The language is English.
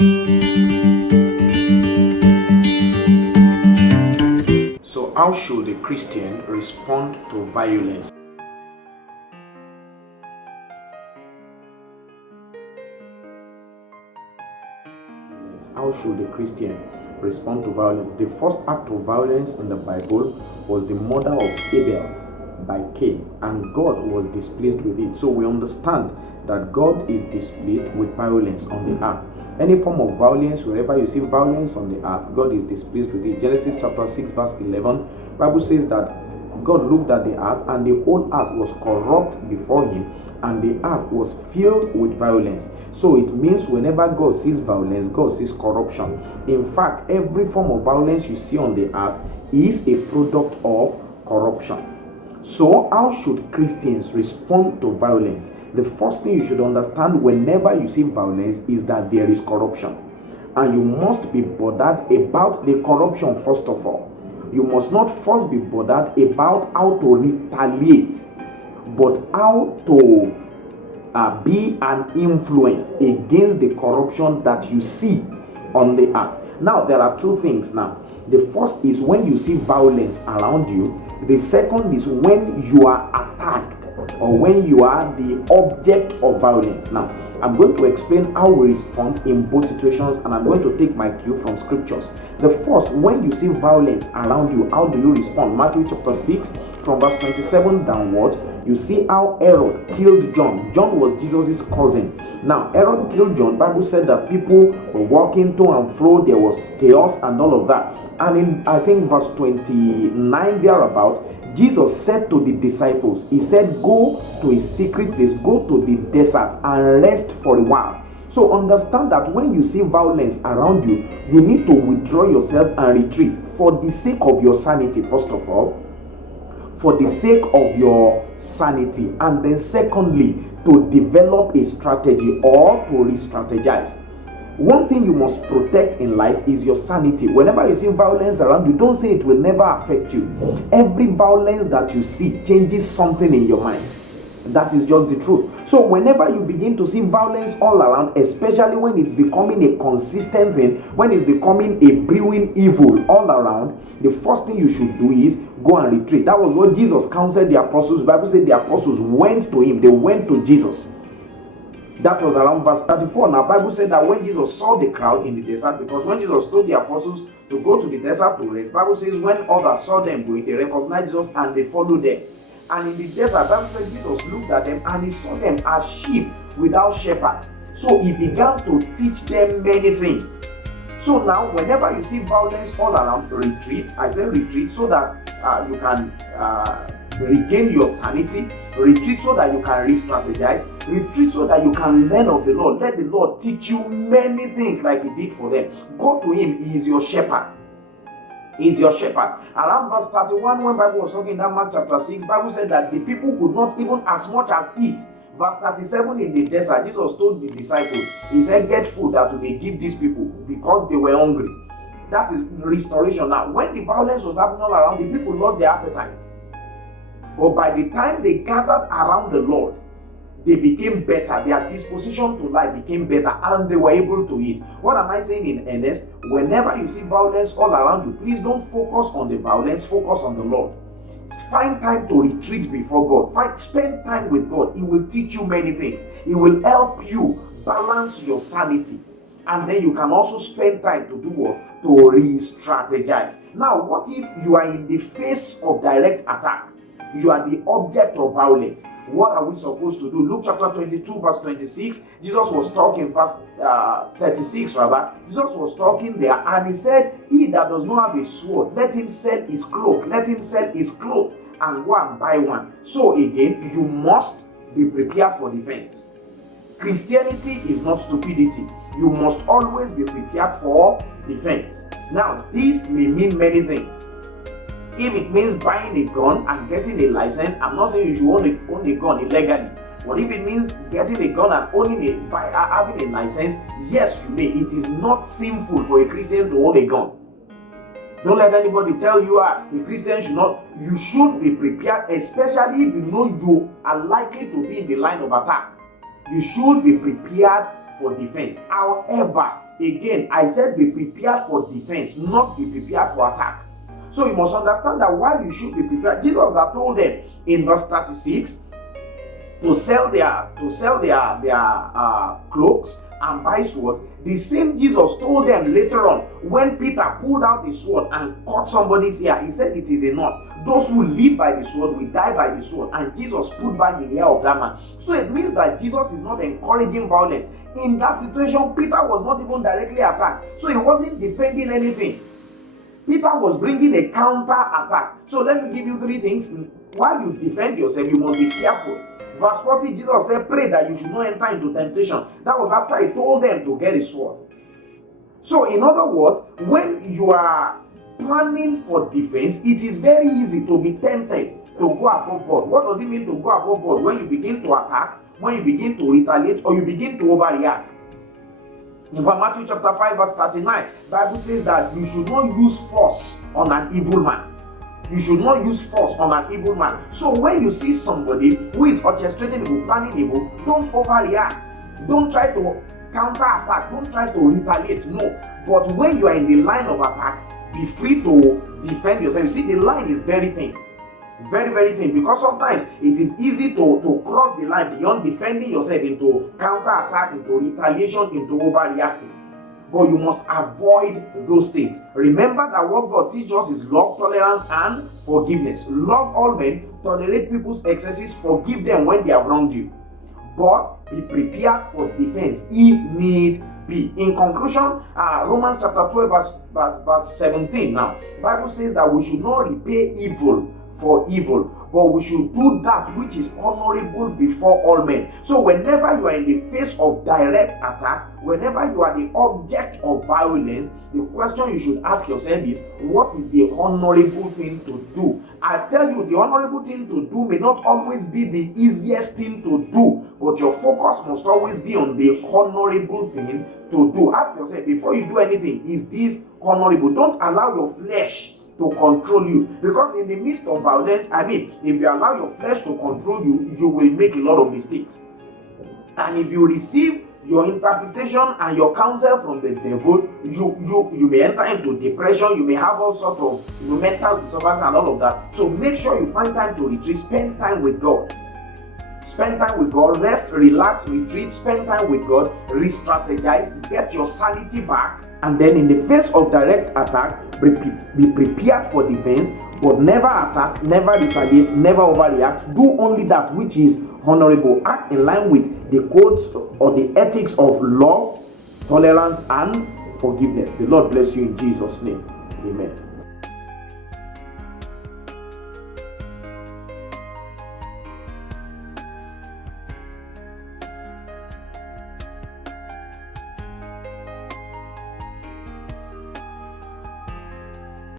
So, how should a Christian respond to violence? How should a Christian respond to violence? The first act of violence in the Bible was the murder of Abel by Cain, and God was displeased with it. So we understand that God is displeased with violence on the earth. Any form of violence, wherever you see violence on the earth, God is displeased with it. Genesis chapter 6 verse 11, Bible says that God looked at the earth, and the whole earth was corrupt before him, and the earth was filled with violence. So it means whenever God sees violence, God sees corruption. In fact, every form of violence you see on the earth is a product of corruption. So how should Christians respond to violence? The first thing you should understand whenever you see violence is that there is corruption, and you must be bothered about the corruption. First of all, you must not first be bothered about how to retaliate, but how to be an influence against the corruption that you see on the earth. Now, there are two things now. The first is when you see violence around you. The second is when you are attacked, or when you are the object of violence. Now, I'm going to explain how we respond in both situations, and I'm going to take my cue from scriptures. The first, when you see violence around you, how do you respond? Matthew chapter 6, from verse 27 downwards, you see how Herod killed John. John was Jesus' cousin. Now, Herod killed John. Bible said that people were walking to and fro. There was chaos and all of that. And in, I think, verse 29 thereabout, Jesus said to the disciples, he said, go to a secret place, go to the desert and rest for a while. So understand that when you see violence around you, you need to withdraw yourself and retreat for the sake of your sanity, first of all, for the sake of your sanity, and then secondly, to develop a strategy or to re-strategize. One thing you must protect in life is your sanity. Whenever you see violence around you, don't say it will never affect you. Every violence that you see changes something in your mind. That is just the truth. So whenever you begin to see violence all around, especially when it's becoming a consistent thing, when it's becoming a brewing evil all around, the first thing you should do is go and retreat. That was what Jesus counseled the apostles. The Bible said the apostles went to him. They went to Jesus. That was around verse 34. Now, Bible said that when Jesus saw the crowd in the desert, because when Jesus told the apostles to go to the desert to rest, Bible says when others saw them going, they recognized Jesus and they followed them. And in the desert, Bible said Jesus looked at them and he saw them as sheep without shepherd. So he began to teach them many things. So now, whenever you see violence all around, retreat. I say retreat so that you can regain your sanity. Retreat so that you can re-strategize. Retreat so that you can learn of the Lord. Let the Lord teach you many things like he did for them. Go to him. He is your shepherd. He is your shepherd. Around verse 31, when Bible was talking in that Mark chapter 6, Bible said that the people could not even as much as eat. Verse 37, in the desert, Jesus told the disciples, he said, get food that we may give these people, because they were hungry. That is restoration. Now, when the violence was happening all around, the people lost their appetite. But by the time they gathered around the Lord, they became better. Their disposition to life became better, and they were able to eat. What am I saying in earnest? Whenever you see violence all around you, please don't focus on the violence, focus on the Lord. Find time to retreat before God. Spend time with God. He will teach you many things. He will help you balance your sanity. And then you can also spend time to do what? To re-strategize. Now, what if you are in the face of direct attack? You are the object of violence. What are we supposed to do? Luke chapter 22 verse 26. Jesus was talking, verse 36 rather. Jesus was talking there, and he said, he that does not have a sword, let him sell his cloak. Let him sell his cloak and go and buy one. So again, you must be prepared for defense. Christianity is not stupidity. You must always be prepared for defense. Now, this may mean many things. If it means buying a gun and getting a license, I'm not saying you should own a gun illegally. But if it means getting a gun and having a license, yes, you may. It is not sinful for a Christian to own a gun. Don't let anybody tell you a Christian should not. You should be prepared, especially if you know you are likely to be in the line of attack. You should be prepared for defense. However, again, I said be prepared for defense, not be prepared for attack. So you must understand that while you should be prepared, Jesus that told them in verse 36 to sell their cloaks and buy swords. The same Jesus told them later on when Peter pulled out his sword and cut somebody's ear. He said, "It is enough. Those who live by the sword will die by the sword." And Jesus put back the hair of that man. So it means that Jesus is not encouraging violence. In that situation, Peter was not even directly attacked, so he wasn't defending anything. Peter was bringing a counter attack. So let me give you three things. While you defend yourself, you must be careful. Verse 40, Jesus said, "Pray that you should not enter into temptation." That was after he told them to get a sword. So in other words, when you are planning for defense, it is very easy to be tempted to go above board. What does it mean to go above board? When you begin to attack, when you begin to retaliate, or you begin to overreact. In Matthew chapter 5 verse 39, the Bible says that you should not use force on an evil man. You should not use force on an evil man. So when you see somebody who is orchestrating evil, planning evil, don't overreact. Don't try to counter-attack. Don't try to retaliate. No. But when you are in the line of attack, be free to defend yourself. You see, the line is very thin. Very, very thin. Because sometimes it is easy to cross the line beyond defending yourself into counter-attack, into retaliation, into overreacting. But you must avoid those things. Remember that what God teaches us is love, tolerance, and forgiveness. Love all men, tolerate people's excesses, forgive them when they have wronged you. But be prepared for defense if need be. In conclusion, Romans chapter 12 verse 17 now. The Bible says that we should not repay evil for evil, but we should do that which is honorable before all men. So whenever you are in the face of direct attack, whenever you are the object of violence, the question you should ask yourself is, what is the honorable thing to do? I tell you, the honorable thing to do may not always be the easiest thing to do, but your focus must always be on the honorable thing to do. Ask yourself before you do anything, is this honorable? Don't allow your flesh to control you, because in the midst of violence, if you allow your flesh to control you, you will make a lot of mistakes. And if you receive your interpretation and your counsel from the devil, you may enter into depression. You may have all sorts of mental disorders and all of that. So make sure you find time to retreat. Spend time with God. Spend time with God. Rest, relax, retreat. Spend time with God. Re-strategize. Get your sanity back. And then in the face of direct attack, be prepared for defense, but never attack, never retaliate, never overreact. Do only that which is honorable. Act in line with the codes or the ethics of love, tolerance, and forgiveness. The Lord bless you in Jesus' name. Amen.